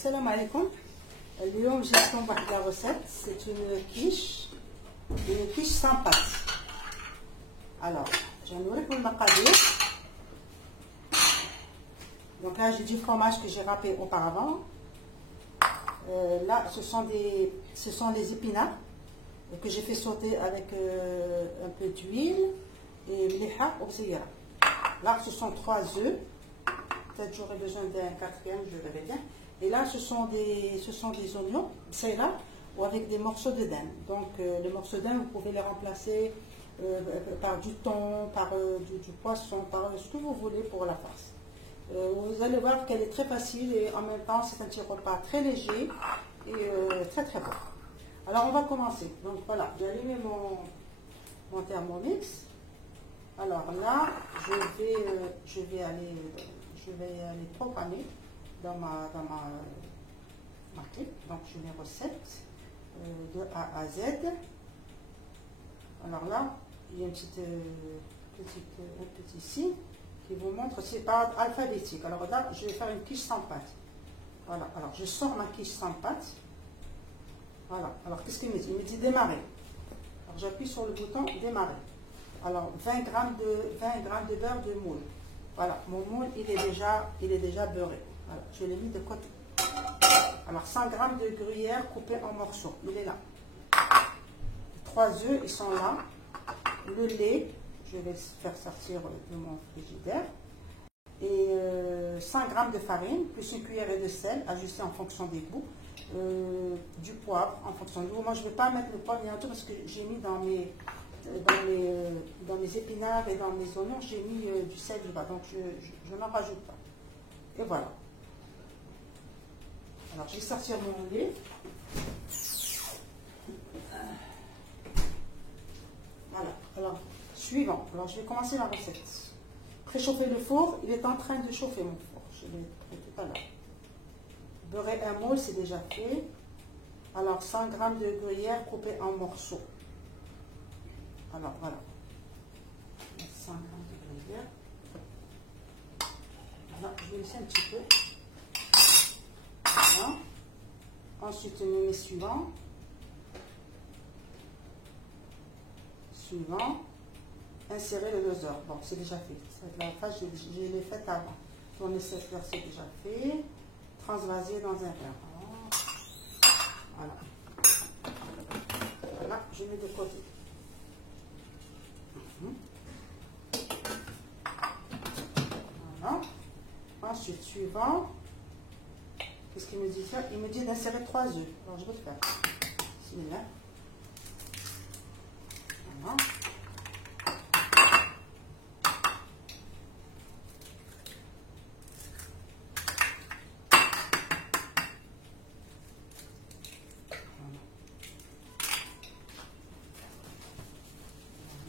Salam alaikum. اليوم جبتكم واحد لا recette. C'est une quiche sans pâte. Alors, je vais vous montrer le maqadir. Donc là, j'ai du fromage que j'ai râpé auparavant. Là, ce sont des épinards que j'ai fait sauter avec un peu d'huile et mliha ou zira. Là, ce sont 3 œufs. Peut-être j'aurais besoin d'un quatrième, je verrai bien. Et là, ce sont des oignons, c'est là, ou avec des morceaux de dinde. Donc, les morceaux de dinde, vous pouvez les remplacer par du thon, par du poisson, par ce que vous voulez pour la farce. Vous allez voir qu'elle est très facile et en même temps, c'est un petit repas très léger et très très bon. Alors, on va commencer. Donc, voilà, j'ai allumé mon Thermomix. Alors là, je vais aller programmer dans ma clip. Donc je mets recette de A à Z. Alors là, il y a un petit signe qui vous montre, c'est pas alphabétique. Alors là, je vais faire une quiche sans pâte. Voilà, alors je sors ma quiche sans pâte. Voilà, alors qu'est-ce qu'il me dit? Il me dit démarrer. Alors j'appuie sur le bouton démarrer. Alors 20 g de beurre de moule. Voilà, mon moule il est déjà beurré. Voilà, je l'ai mis de côté. Alors 100 g de gruyère coupée en morceaux, il est là. 3 œufs, ils sont là. Le lait, je vais faire sortir de mon frigidaire. Et 100 g de farine, plus une cuillerée de sel, ajusté en fonction des goûts. Du poivre en fonction de vous. Moi je ne vais pas mettre le poivre et tout parce que j'ai mis dans mes épinards et dans mes oignons, j'ai mis du sel du bas, donc je n'en rajoute pas. Et voilà. Alors, je vais sortir mon lait. Voilà. Alors, suivant. Alors, je vais commencer la recette. Préchauffer le four. Il est en train de chauffer mon four. Je l'ai fait tout à l'heure. Beurrer un moule, c'est déjà fait. Alors, 100 g de gruyère coupée en morceaux. Alors, voilà. 100 g de gruyère. Voilà, je vais laisser un petit peu. Voilà. Ensuite, le mets suivant. Suivant. Insérer le doser. Bon, c'est déjà fait. Cette phase, je l'ai faite avant. Tourner cette fleur, c'est déjà fait. Transvaser dans un verre. Voilà. Voilà, je mets de côté. Voilà. Ensuite, suivant. Qu'est-ce qu'il me dit ça? Il me dit d'insérer 3 œufs. Alors, je vais le faire. Celui-là. Voilà.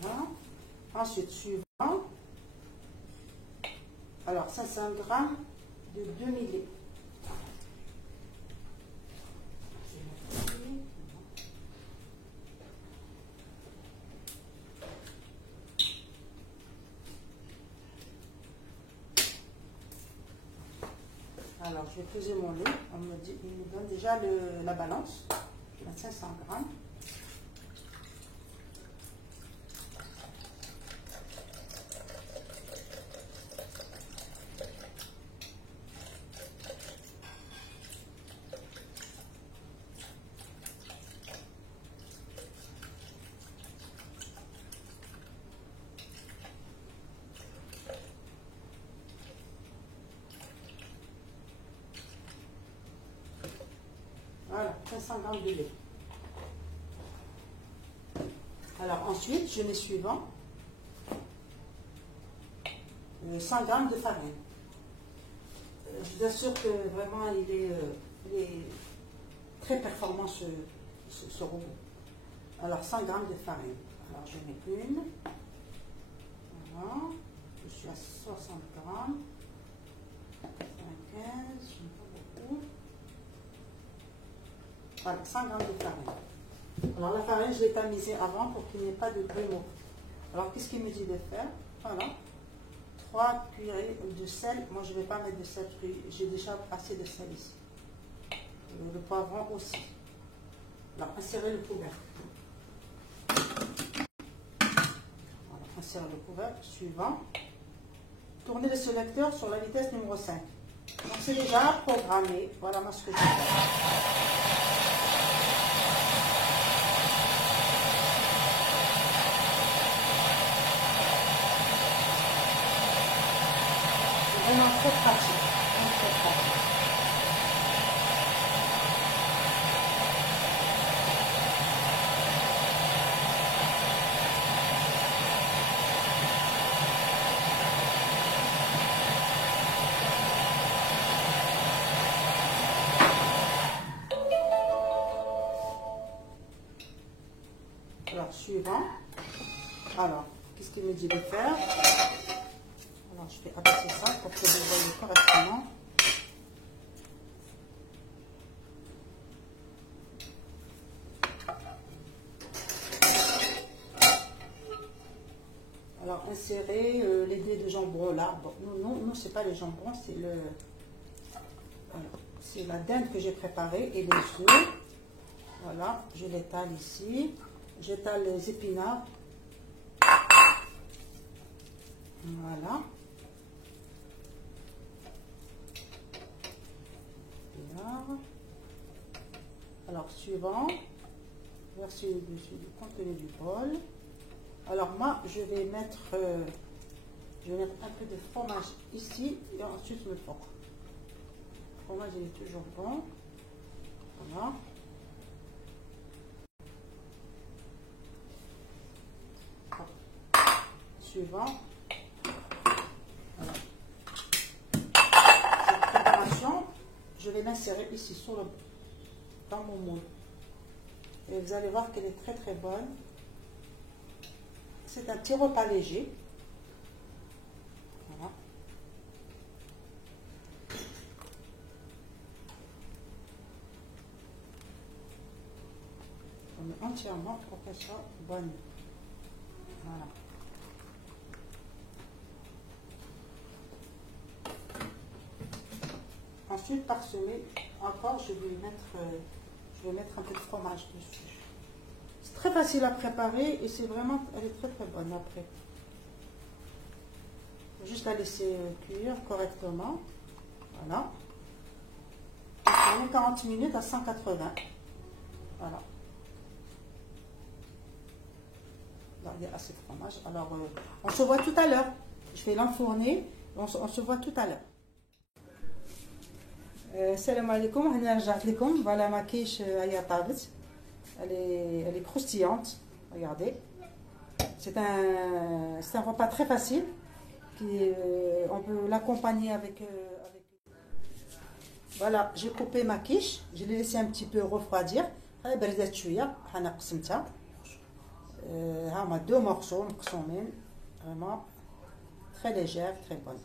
Voilà. Ensuite, suivant. Alors, 500 g de demi-lait. Alors, je vais peser mon lait. Il me donne déjà la balance. Je vais mettre 500 g. Voilà, 500 g de lait. Alors ensuite, je mets suivant 100 g de farine. Je vous assure que vraiment il est très performant ce robot. Alors 100 g de farine. Alors je mets une. Voilà. Je suis à 60 g. 95, je ne mets pas beaucoup. Voilà, 100 g de farine. Alors la farine, je l'ai tamisée avant pour qu'il n'y ait pas de grumeaux. Alors qu'est-ce qu'il me dit de faire? Voilà. 3 cuillerées de sel. Moi, je ne vais pas mettre de sel, j'ai déjà assez de sel ici. Le poivron aussi. Alors, insérez le couvercle. Voilà, insérez le couvercle. Suivant. Tournez le sélecteur sur la vitesse numéro 5. Donc, c'est déjà programmé. Voilà moi ce que je vais faire. Vraiment très pratique. Très pratique. Alors, suivant. Alors, qu'est-ce qu'il me dit de faire? Alors, je vais abaisser ça pour que vous voyez correctement. Alors, insérer les dés de jambon là. Bon, non, c'est pas le jambon, c'est le... C'est la dinde que j'ai préparée et les œufs. Voilà, je l'étale ici. J'étale les épinards. Voilà. Alors, suivant, verser dessus le contenu du bol. Alors, moi, je vais mettre un peu de fromage ici et ensuite le fond. Le fromage, il est toujours bon. Voilà. Suivant. Voilà. Cette préparation, je vais l'insérer ici dans mon moule. Et vous allez voir qu'elle est très très bonne. C'est un petit repas léger. Voilà. On met entièrement pour qu'elle soit bonne. Voilà. Ensuite, parsemer, encore, je vais mettre un peu de fromage dessus. C'est très facile à préparer et c'est vraiment, elle est très très bonne après. Il faut juste la laisser cuire correctement. Voilà. On met 40 minutes à 180. Voilà. Alors, il y a assez de fromage. Alors, on se voit tout à l'heure. Je vais l'enfourner. On se voit tout à l'heure. Salam alaikum, voilà ma quiche à طابت. Elle est croustillante, regardez. C'est un repas très facile. On peut l'accompagner avec... Voilà, j'ai coupé ma quiche. Je l'ai laissé un petit peu refroidir. بردت شوية أنا قسمتها. هما 2 morceaux مقسومين. Vraiment très légère, très bonne.